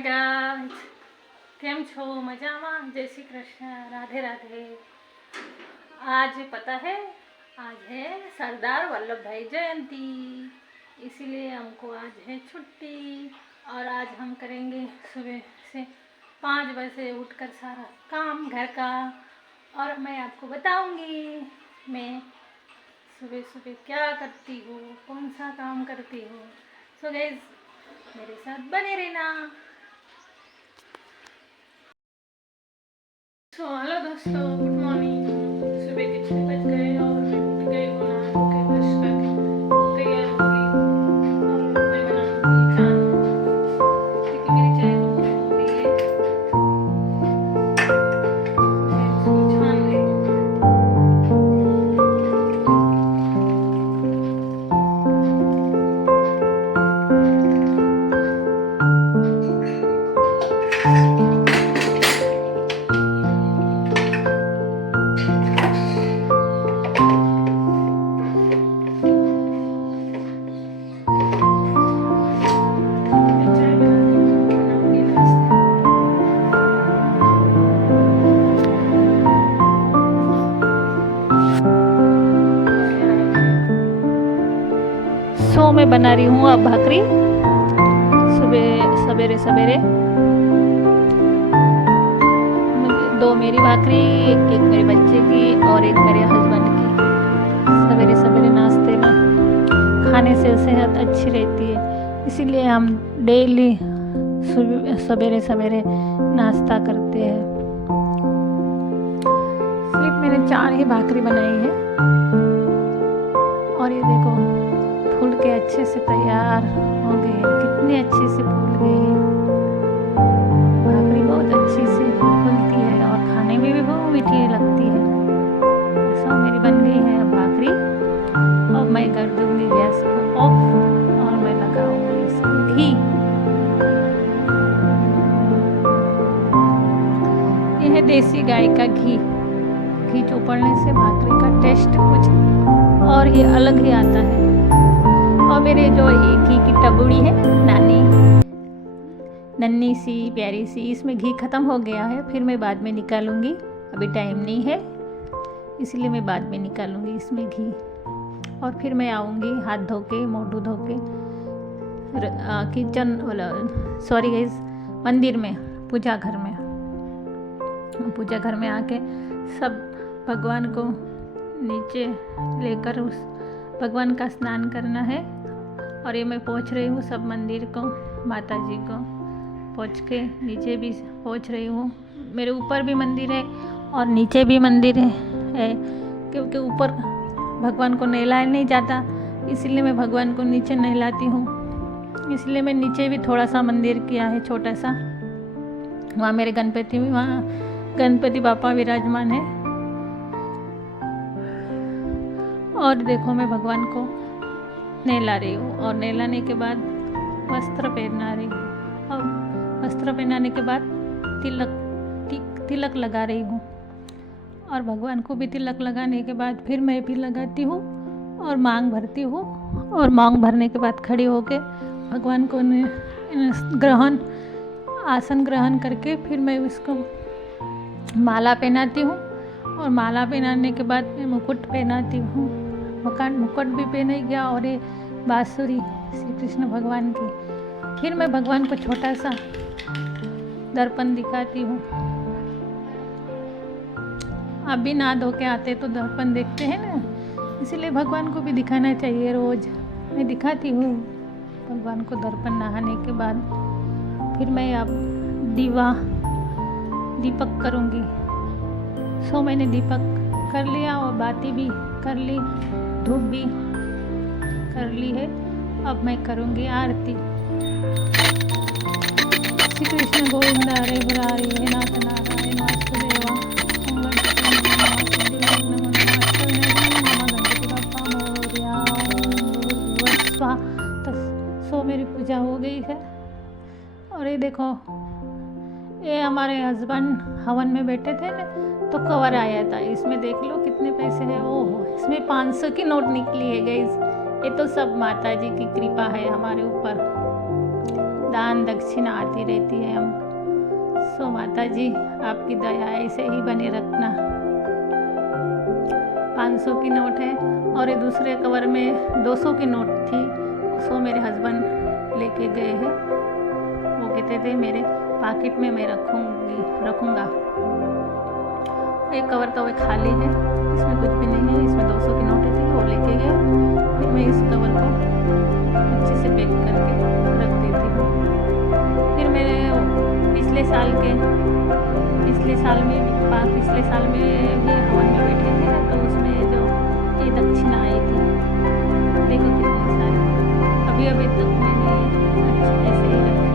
Hi guys, કેમ છો? મજામાં? જય શ્રી કૃષ્ણ, राधे राधे। आज पता है, आज है सरदार वल्लभ भाई जयंती, इसीलिए हमको आज है छुट्टी। और आज हम करेंगे सुबह से 5 बजे उठकर सारा काम घर का। और मैं आपको बताऊंगी मैं सुबह सुबह क्या करती हूँ, कौन सा काम करती हूँ। सो गाइस, मेरे साथ बने रहना। सो हेलो दोस्तों, गुड मॉर्निंग। सुबह के 6 बज गए और मैं उठ गई हूँ, नहा धो के ब्रश करके तैयार हो गई। और मैं बनाऊंगी चाय, क्योंकि मेरी चाय कंप्लीट हो गई है। मैं इसको छान लेती मैं बना रही हूँ अब भाकरी सुबह सवेरे सवेरे। दो मेरी भाकरी, एक मेरे बच्चे की और एक मेरे हस्बैंड की। सवेरे सवेरे नाश्ते में खाने से सेहत अच्छी रहती है, इसीलिए हम डेली सवेरे सवेरे नाश्ता करते हैं। सिर्फ मैंने 4 ही भाकरी बनाई है और ये देखो फूल के अच्छे से तैयार हो गई है। कितनी अच्छी से फूल गई है। भाकरी बहुत अच्छी से फूलती है और खाने में भी बहुत मीठी लगती है। सब मेरी बन गई है अब भाकरी। अब मैं कर दूंगी गैस को ऑफ और मैं लगाऊंगी इसको घी। यह है देसी गाय का घी। घी चोपड़ने से भाकरी का टेस्ट कुछ और ही अलग ही आता है। और मेरे जो ये घी की टबूड़ी है नन्ही सी प्यारी सी, इसमें घी ख़त्म हो गया है। फिर मैं बाद में निकालूंगी, अभी टाइम नहीं है, इसलिए मैं बाद में निकालूंगी इसमें घी। और फिर मैं आऊँगी हाथ धो के, मुँह धो के किचन सॉरी गाइस, मंदिर में, पूजा घर में आके सब भगवान को नीचे लेकर उस भगवान का स्नान करना है। और ये मैं पहुंच रही हूँ सब मंदिर को, माता जी को पहुंच के नीचे भी पहुंच रही हूँ। मेरे ऊपर भी मंदिर है और नीचे भी मंदिर है, क्योंकि ऊपर भगवान को नहलाया नहीं जाता, इसलिए मैं भगवान को नीचे नहलाती हूँ। इसलिए मैं नीचे भी थोड़ा सा मंदिर किया है, छोटा सा। वहाँ मेरे गणपति बापा विराजमान है। और देखो मैं भगवान को नहला रही हूँ और नहलाने के बाद वस्त्र पहना रही हूँ। और वस्त्र पहनाने के बाद तिलक लगा रही हूँ। और भगवान को भी तिलक लगाने के बाद फिर मैं भी लगाती हूँ और मांग भरती हूँ। और मांग भरने के बाद खड़ी होके भगवान को आसन ग्रहण करके फिर मैं उसको माला पहनाती हूँ। और माला पहनाने के बाद मैं मुकुट पहनाती हूँ। मुकुट भी पहने गया और ये बांसुरी श्री कृष्ण भगवान की। फिर मैं भगवान को छोटा सा दर्पण दिखाती हूँ। आप भी नहा धो के आते तो दर्पण देखते हैं ना, इसीलिए भगवान को भी दिखाना चाहिए। रोज मैं दिखाती हूँ भगवान को दर्पण नहाने के बाद। फिर मैं अब दीपक करूँगी। सो मैंने दीपक कर लिया और बाती भी कर ली, धूप भी कर ली है। अब मैं करूँगी आरती। श्री कृष्ण गोविंद हरे मुरारी हे नाथ नारायण वासुदेवा सो मेरी पूजा हो गई है। और ये देखो, ये हमारे हस्बैंड हवन में बैठे थे ना, तो कवर आया था। इसमें देख लो कितने पैसे हैं। ओहो, इसमें 500 की नोट निकली है गाइस। ये तो सब माता जी की कृपा है हमारे ऊपर। दान दक्षिणा आती रहती है हमको। सो माता जी आपकी दया ऐसे ही बने रखना। 500 की नोट है और ये दूसरे कवर में 200 की नोट थी, उसको मेरे हस्बैंड लेके गए हैं। वो कहते थे मेरे पॉकेट में मैं रखूँगा। एक कवर तो वो खाली है, इसमें कुछ भी नहीं है, इसमें 200 की नोटें थी, वो लेके गए। फिर मैं इस कवर को अच्छे से पैक करके रख देती हूँ। फिर मेरे पिछले साल में भी हवन में बैठे थे, तो उसमें जो ये दक्षिणा आई थी, देखो कितनी सारी, अभी तक मैंने ऐसे ही रखी।